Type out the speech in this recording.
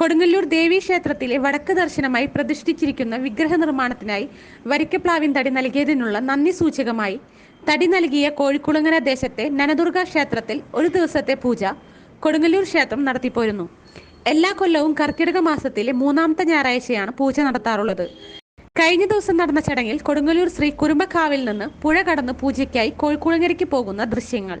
കൊടുങ്ങല്ലൂർ ദേവീ ക്ഷേത്രത്തിലെ വടക്ക് ദർശനമായി പ്രതിഷ്ഠിച്ചിരിക്കുന്ന വിഗ്രഹ നിർമ്മാണത്തിനായി വരിക്കപ്ലാവിൻ തടി നൽകിയതിനുള്ള നന്ദി സൂചകമായി തടി നൽകിയ കോഴിക്കുളങ്ങര ദേശത്തെ നനദുർഗ ക്ഷേത്രത്തിൽ ഒരു ദിവസത്തെ പൂജ കൊടുങ്ങല്ലൂർ ക്ഷേത്രം നടത്തിപ്പോരുന്നു. എല്ലാ കൊല്ലവും കർക്കിടക മാസത്തിലെ മൂന്നാമത്തെ ഞായറാഴ്ചയാണ് പൂജ നടത്താറുള്ളത്. കഴിഞ്ഞ ദിവസം നടന്ന ചടങ്ങിൽ കൊടുങ്ങല്ലൂർ ശ്രീ കുരുമ്പക്കാവിൽ നിന്ന് പുഴ കടന്ന് പൂജയ്ക്കായി കോഴിക്കുളങ്ങരയ്ക്ക് പോകുന്ന ദൃശ്യങ്ങൾ.